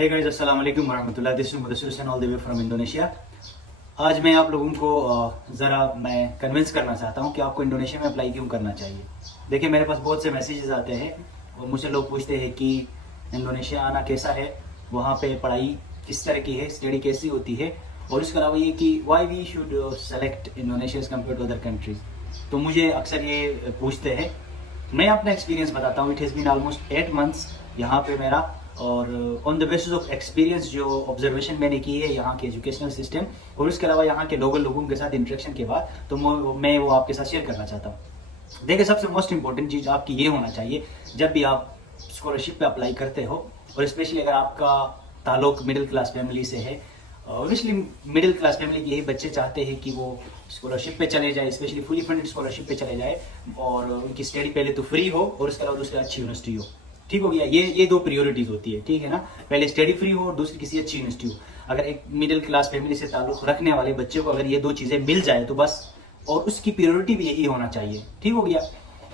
हे guys, अस्सलाम वालेकुम वरहमतुल्लाह। This is Mudassir Hussain all the way from Indonesia. आज मैं आप लोगों को ज़रा मैं कन्विंस करना चाहता हूँ कि आपको इंडोनेशिया में अप्लाई क्यों करना चाहिए। देखिए, मेरे पास बहुत से मैसेजेस आते हैं और मुझसे लोग पूछते हैं कि इंडोनेशिया आना कैसा है, वहाँ पे पढ़ाई किस तरह की है, स्टडी कैसी होती है, और इसके अलावा ये कि why we should select Indonesia as compare to other countries. तो मुझे अक्सर ये पूछते हैं। मैं अपना एक्सपीरियंस बताता हूँ। It has been almost 8 months यहाँ पे मेरा, और on the basis of experience जो ऑब्जर्वेशन मैंने की है यहाँ के एजुकेशनल सिस्टम और इसके अलावा यहाँ के लोगों के साथ इंटरेक्शन के बाद, तो मैं वो आपके साथ शेयर करना चाहता हूँ। देखिए, सबसे मोस्ट इंपॉर्टेंट चीज़ आपकी ये होना चाहिए जब भी आप स्कॉलरशिप पे अप्लाई करते हो, और स्पेशली अगर आपका ताल्लुक मिडिल क्लास फैमिली से है। ऑब्वियसली मिडिल क्लास फैमिली के यही बच्चे चाहते हैं कि वो स्कॉलरशिप पे चले जाए, स्पेशली फुली फंडेड स्कॉलरशिप पे चले जाए, और उनकी स्टडी पहले तो फ्री हो और उसके अलावा दूसरी अच्छी यूनिवर्सिटी हो। ठीक हो गया, ये दो प्रायोरिटीज होती है, ठीक है ना। पहले स्टडी फ्री हो और दूसरी किसी अच्छी यूनिवर्सिटी हो। अगर एक मिडिल क्लास फैमिली से ताल्लुक रखने वाले बच्चे को अगर ये दो चीज़ें मिल जाए तो बस, और उसकी प्रायोरिटी भी यही होना चाहिए। ठीक हो गया,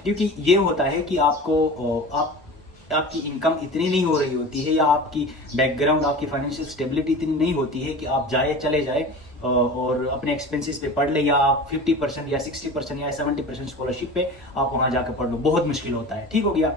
क्योंकि ये होता है कि आपकी इनकम इतनी नहीं हो रही होती है, या आपकी बैकग्राउंड, आपकी फाइनेंशियल स्टेबिलिटी इतनी नहीं होती है कि आप चले जाए और अपने एक्सपेंसेस पे पढ़ ले, या आप 50% या 60% या 70% स्कॉलरशिप पे आप वहां जाकर पढ़ लो। बहुत मुश्किल होता है। ठीक हो गया।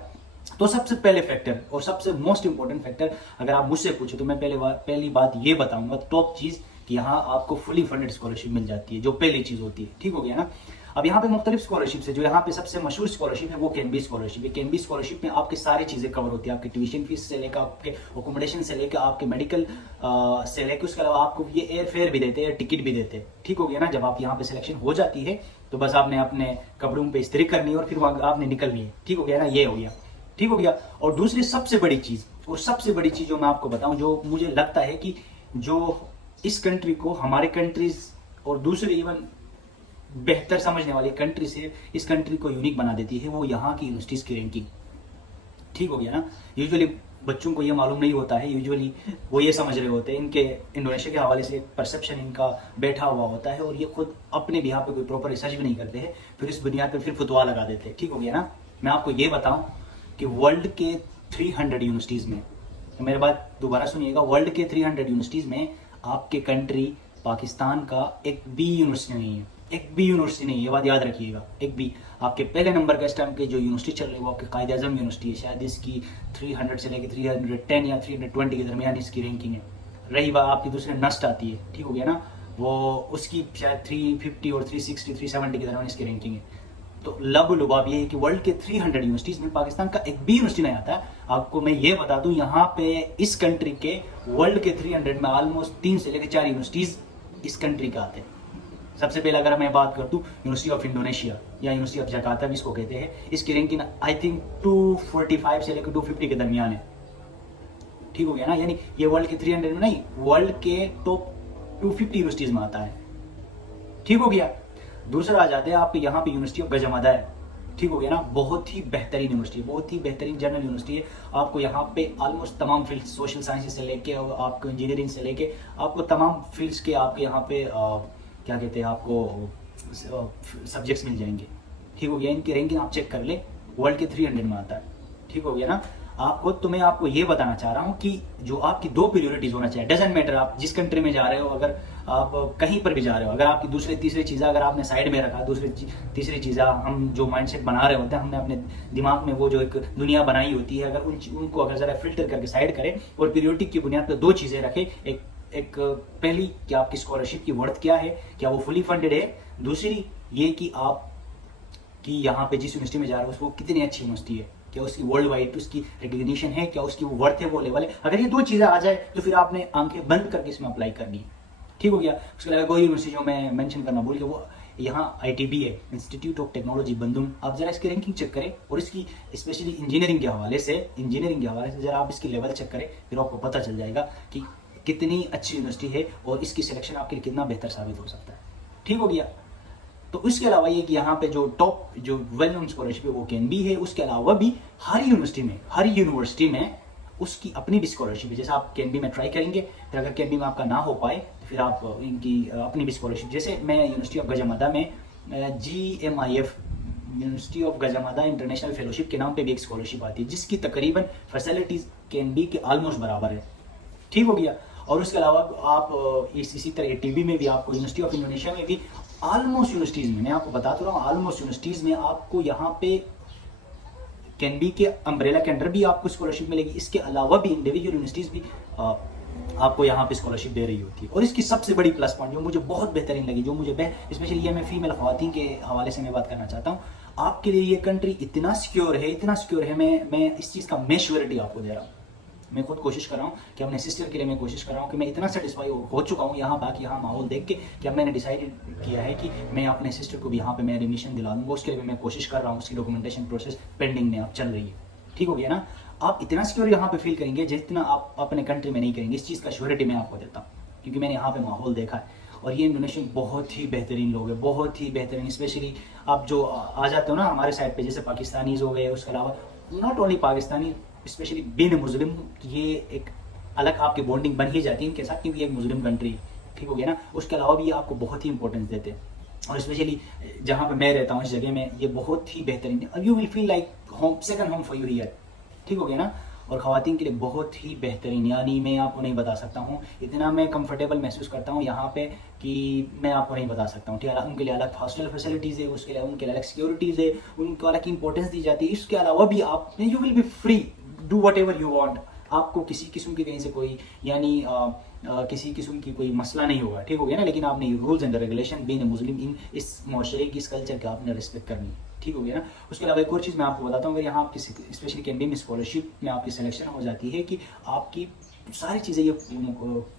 तो सबसे पहले फैक्टर और सबसे मोस्ट इंपॉर्टेंट फैक्टर अगर आप मुझसे पूछो तो मैं पहली बात ये बताऊंगा, टॉप चीज, कि यहाँ आपको फुली फंडेड स्कॉलरशिप मिल जाती है, जो पहली चीज होती है। ठीक हो गया ना। अब यहाँ पे मुख्तलिफ स्कॉलरशिप है। जो यहाँ पे सबसे मशहूर स्कॉलरशिप है वो कैनबी स्कॉलरशिप है। कैनबी स्कॉलरशिप में आपकी सारी चीजें कवर होती है, आपकी ट्यूशन फीस से लेकर आपके अकोमोडेशन से लेकर आपके मेडिकल से लेकर, उसके अलावा आपको ये एयर फेयर भी देते हैं, टिकट भी देते हैं। ठीक हो गया ना। जब आप यहाँ पे सिलेक्शन हो जाती है तो बस आपने अपने कपड़ों पे इस्त्री करनी है और फिर आपने निकलनी है। ठीक हो गया ना, ये हो गया। ठीक हो गया। और दूसरी सबसे बड़ी चीज, जो मैं आपको बताऊं, जो मुझे लगता है कि जो इस कंट्री को हमारे कंट्रीज और दूसरे इवन बेहतर समझने वाली कंट्री से इस कंट्री को यूनिक बना देती है, वो यहाँ की यूनिवर्सिटीज की रैंकिंग। ठीक हो गया ना। यूजुअली बच्चों को ये मालूम नहीं होता है, यूजुअली वो ये समझ रहे होते हैं, इनके इंडोनेशिया के हवाले से एक परसेप्शन इनका बैठा हुआ होता है, और ये खुद अपने भी यहाँ पे कोई प्रॉपर रिसर्च भी नहीं करते हैं, फिर इस बुनियाद पर फिर फतवा लगा देते हैं। ठीक हो गया ना। मैं आपको ये बताऊं कि वर्ल्ड के 300 यूनिवर्सिटीज में, तो मेरे बात दोबारा सुनिएगा, वर्ल्ड के 300 यूनिवर्सिटीज में आपके कंट्री पाकिस्तान का एक भी यूनिवर्सिटी नहीं है। एक भी यूनिवर्सिटी नहीं है, ये बात याद रखिएगा। एक भी। आपके पहले नंबर का इस टाइम के जो यूनिवर्सिटी चल रही है वो आपके कायद आजम यूनिवर्सिटी है। शायद इसकी 300 से लेकर 310 या 320 के दरमियान इसकी रैंकिंग है। रही बात आपकी दूसरे नस्ट आती है, ठीक हो गया ना, वो उसकी शायद 350 और 360 370 के दरमियान इसकी रैंकिंग है। तो लुबाब ये है कि वर्ल्ड के 300 यूनिवर्सिटीज में पाकिस्तान का एक भी यूनिवर्सिटी नहीं आता है। आपको मैं ये बता दूं, यहाँ पे इस कंट्री के वर्ल्ड के 300 में ऑलमोस्ट 3 से लेकर 4 यूनिवर्सिटीज इस कंट्री का आते हैं। सबसे पहले अगर मैं बात करता हूँ यूनिवर्सिटी ऑफ इंडोनेशिया या यूनिवर्सिटी ऑफ जकार्ता भी इसको कहते हैं, इसकी रैंकिंग आई थिंक 245 से लेकर 250 के दरमियान है। ठीक हो गया ना। यानी ये वर्ल्ड के 300 में नहीं, वर्ल्ड के टॉप 250 यूनिवर्सिटीज में आता है। ठीक हो गया। दूसरा आ जाते हैं आपके यहाँ पे यूनिवर्सिटी ऑफ गजामदा है। ठीक हो गया ना। बहुत ही बेहतरीन यूनिवर्सिटी है, बहुत ही बेहतरीन जनरल यूनिवर्सिटी है। आपको यहाँ पे ऑलमोस्ट तमाम फील्ड, सोशल साइंसेज से लेके और आपको इंजीनियरिंग से लेके आपको तमाम फील्ड्स के आपके यहाँ पे क्या कहते हैं, आपको सब्जेक्ट्स मिल जाएंगे। ठीक हो गया। इनकी रैंकिंग आप चेक कर ले, वर्ल्ड के 300 में आता है। ठीक हो गया ना। आपको तो मैं आपको ये बताना चाह रहा हूँ कि जो आपकी दो प्रायोरिटीज होना चाहिए। डजेंट मैटर आप जिस कंट्री में जा रहे हो, अगर आप कहीं पर भी जा रहे हो, अगर आपकी दूसरी तीसरी चीज़ें अगर आपने साइड में रखा, तीसरी चीज़ें हम जो माइंडसेट बना रहे होते हैं, हमने अपने दिमाग में वो जो एक दुनिया बनाई होती है, अगर उनको अगर जरा फिल्टर करके साइड करें और पीरियोडिक की बुनियाद पर दो चीज़ें रखें। एक पहली कि आपकी स्कॉलरशिप की वर्थ क्या है, क्या वो फुली फंडेड है। दूसरी ये कि आप कि यहाँ पे जिस यूनिवर्सिटी में जा रहे हो उसको कितनी अच्छी यूनिवर्सिटी है, क्या उसकी वर्ल्ड वाइड उसकी रिकग्निशन है, क्या उसकी वो वर्थ है, वो लेवल है। अगर ये दो चीज़ें आ जाए तो फिर आपने आंखें बंद करके इसमें अप्लाई करनी है। ठीक हो गया। उसके अलावा कोई यूनिवर्सिटी जो मैं मेंशन करना भूल गया, वो यहाँ ITB है, इंस्टीट्यूट ऑफ टेक्नोलॉजी बंदुम। आप जरा इसकी रैंकिंग चेक करें और इसकी स्पेशली इंजीनियरिंग के हवाले से जरा आप इसकी लेवल चेक करें, फिर आपको पता चल जाएगा कि कितनी अच्छी यूनिवर्सिटी है और इसकी सिलेक्शन आपके लिए कितना बेहतर साबित हो सकता है। ठीक हो गया। तो इसके अलावा ये कि यहाँ पे जो टॉप जो वेल नोन स्कॉलरशिप है वो कैनबी है। उसके अलावा भी हर यूनिवर्सिटी में उसकी अपनी भी स्कॉलरशिप है। जैसे आप कैनबी में ट्राई करेंगे, फिर अगर कैनबी में आपका ना हो पाए तो फिर आप इनकी अपनी भी स्कॉलरशिप, जैसे मैं यूनिवर्सिटी ऑफ गजामदा में GMIF university of Gadjah Mada international fellowship के नाम पे भी एक स्कॉलरशिप आती है, जिसकी तकरीबन फैसिलिटीज कैनबी के ऑलमोस्ट बराबर है। ठीक हो गया। और उसके अलावा आप इसी तरह टीवी में भी आपको यूनिवर्सिटी ऑफ इंडोनेशिया में भी ऑलमोस्ट यूनिवर्सिटीज़ में, मैं आपको बता तो रहा हूँ, ऑलमोस्ट यूनिवर्सिटीज़ में आपको यहाँ पे कैनबी के अम्ब्रेला के अंडर भी आपको स्कॉलरशिप मिलेगी। इसके अलावा भी इंडिविजुअल यूनिवर्सिटीज़ भी आपको यहाँ पे स्कॉलरशिप दे रही होती है। और इसकी सबसे बड़ी प्लस पॉइंट जो मुझे बहुत बेहतरीन लगी, जो मुझे स्पेशली ये मैं फीमेल ख़वातीन के हवाले से मैं बात करना चाहता हूँ, आपके लिए ये कंट्री इतना सिक्योर है, इतना सिक्योर है। मैं इस चीज़ का मैं श्योरिटी आपको दे रहा हूँ। मैं खुद कोशिश कर रहा हूँ कि अपने सिस्टर के लिए मैं कोशिश कर रहा हूँ कि मैं इतना सेटिस्फाई हो चुका हूँ यहाँ बाकी यहाँ माहौल देख के कि अब मैंने डिसाइड किया है कि मैं अपने सिस्टर को भी यहाँ पे मैं एडमिशन दिला दूँगा। उसके लिए मैं कोशिश कर रहा हूँ, उसकी डॉक्यूमेंटेशन प्रोसेस पेंडिंग में अब चल रही है। ठीक हो गया ना। आप इतना सिक्योर यहाँ पे फील करेंगे जितना आप अपने कंट्री में नहीं करेंगे। इस चीज़ का श्योरिटी मैं आपको देता हूँ क्योंकि मैंने यहाँ पे माहौल देखा है। और ये इंडोनेशियन बहुत ही बेहतरीन लोग हैं, बहुत ही बेहतरीन। स्पेशली आप जो आ जाते हो ना हमारे साइड पे, जैसे पाकिस्तानीज हो गए, उसके अलावा not only Pakistani, specially being Muslim, ये एक अलग आपकी बॉन्डिंग बन ही जाती है इनके साथ क्योंकि एक मुस्लिम कंट्री, ठीक हो गया ना। उसके अलावा भी ये आपको बहुत ही इंपॉर्टेंस देते हैं। और स्पेशली जहाँ पे मैं रहता हूँ इस जगह में ये बहुत ही बेहतरीन है। You will feel like home, second home for you here. ठीक हो गया ना। और ख़वातीन के लिए बहुत ही बेहतरीन, यानी मैं आपको नहीं बता सकता हूँ, इतना मैं कंफर्टेबल महसूस करता हूँ यहाँ पे कि मैं आपको नहीं बता सकता हूँ। ठीक है, उनके लिए अलग हॉस्टल फैसिलिटीज़ है, उसके लिए उनके लिए अलग सिक्योरिटीज़ है, उनको अलग इंपॉर्टेंस दी जाती है। इसके अलावा भी आप you will be free, do what ever you want. आपको किसी किस्म की कहीं से कोई यानी किसी किस्म की कोई मसला नहीं होगा। ठीक हो गया ना। लेकिन आपने रूल्स एंड रेगुलेशन बीइंग मुस्लिम इन इस माशरे की, इस कल्चर का आपने रिस्पेक्ट करनी है। ठीक हो गया ना। उसके अलावा एक और चीज़ मैं आपको बताता हूँ, अगर यहाँ आपकी स्पेशली कैनबी में स्कॉलरशिप में आपकी सिलेक्शन हो जाती है कि आपकी सारी चीज़ें ये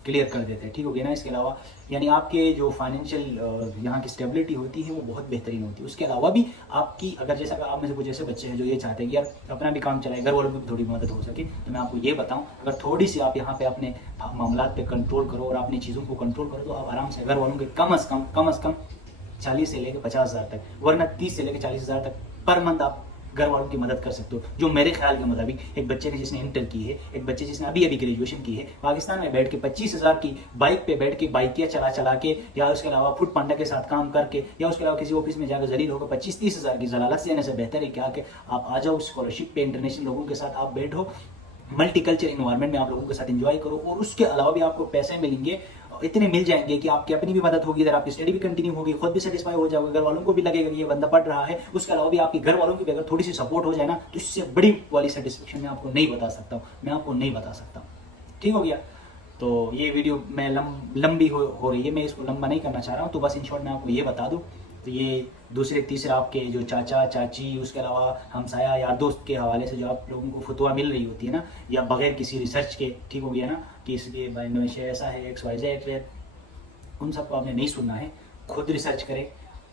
क्लियर कर देते हैं। ठीक हो गया ना। इसके अलावा यानी आपके जो फाइनेंशियल यहाँ की स्टेबिलिटी होती है वो बहुत बेहतरीन होती है। उसके अलावा भी आपकी अगर जैसा आप में से कुछ ऐसे बच्चे हैं जो ये चाहते हैं कि यार अपना भी काम चलाए, घर वालों की भी थोड़ी मदद हो सके, तो मैं आपको ये बताऊँ, अगर थोड़ी सी आप यहाँ पे अपने मामला पे कंट्रोल करो और अपनी चीज़ों को कंट्रोल करो तो आप आराम से घर वालों के कम अज़ कम 40 से लेकर 50,000 तक, वरना 30 से लेकर 40,000 तक पर मंथ आप घर वालों की मदद कर सकते हो। जो मेरे ख्याल के मुताबिक एक बच्चे ने जिसने इंटर की है, एक बच्चे जिसने अभी ग्रेजुएशन की है, पाकिस्तान में बैठ के 25,000 की बाइक पे बैठ के बाइकियाँ चला के, या उसके अलावा फूड पांडा के साथ काम करके, या उसके अलावा किसी ऑफिस में जाकर जलील होकर 25-30,000 की जलालत देने से बेहतर है क्या कि आप आ जाओ स्कॉलरशिप पे, इंटरनेशनल लोगों के साथ आप बैठो, मल्टीकल्चर इन्वायरमेंट में आप लोगों के साथ एंजॉय करो। और उसके अलावा भी आपको पैसे मिलेंगे, इतने मिल जाएंगे कि आपकी अपनी भी मदद होगी, इधर आपकी स्टडी भी कंटिन्यू होगी, खुद भी सेटिस्फाई हो जाओगे, घर वालों को भी लगेगा कि ये बंदा पढ़ रहा है। उसके अलावा भी आपके घर वालों की भी अगर थोड़ी सी सपोर्ट हो जाए ना, तो इससे बड़ी वाली सेटिस्फेक्शन मैं आपको नहीं बता सकता हूँ, मैं आपको नहीं बता सकता हूँ। ठीक हो गया। तो ये वीडियो मैं लंबी हो रही है, मैं इसको लंबा नहीं करना चाह रहा हूँ। तो बस इन शॉर्ट मैं आपको ये बता दूँ, तो ये दूसरे तीसरे आपके जो चाचा चाची, उसके अलावा हमसाया यार दोस्त के हवाले से जो आप लोगों को फतवा मिल रही होती है ना, या बगैर किसी रिसर्च के, ठीक हो गया ना, कि इसके इंडोनेशिया ऐसा है, XYZ, उन सबको आपने नहीं सुनना है। खुद रिसर्च करें,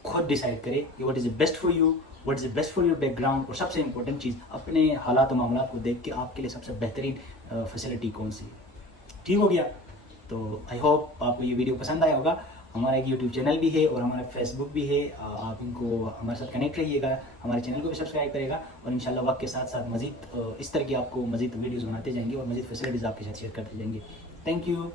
खुद डिसाइड करें कि what is the best for you, what is the best for your background. और सबसे इंपॉर्टेंट चीज़, अपने हालात और मामला को देख के आपके लिए सबसे बेहतरीन फैसिलिटी कौन सी। ठीक हो गया। तो आई होप आपको ये वीडियो पसंद आया होगा। हमारा एक यूट्यूब चैनल भी है और हमारा फेसबुक भी है, आप इनको हमारे साथ कनेक्ट रहिएगा, हमारे चैनल को भी सब्सक्राइब करेगा और इंशाल्लाह वक्त के साथ साथ मज़ीद इस तरह की आपको मज़ीद वीडियोज़ बनाते जाएंगे और मज़ीद फैसिलिटीज़ आपके साथ शेयर करते जाएंगे। Thank you.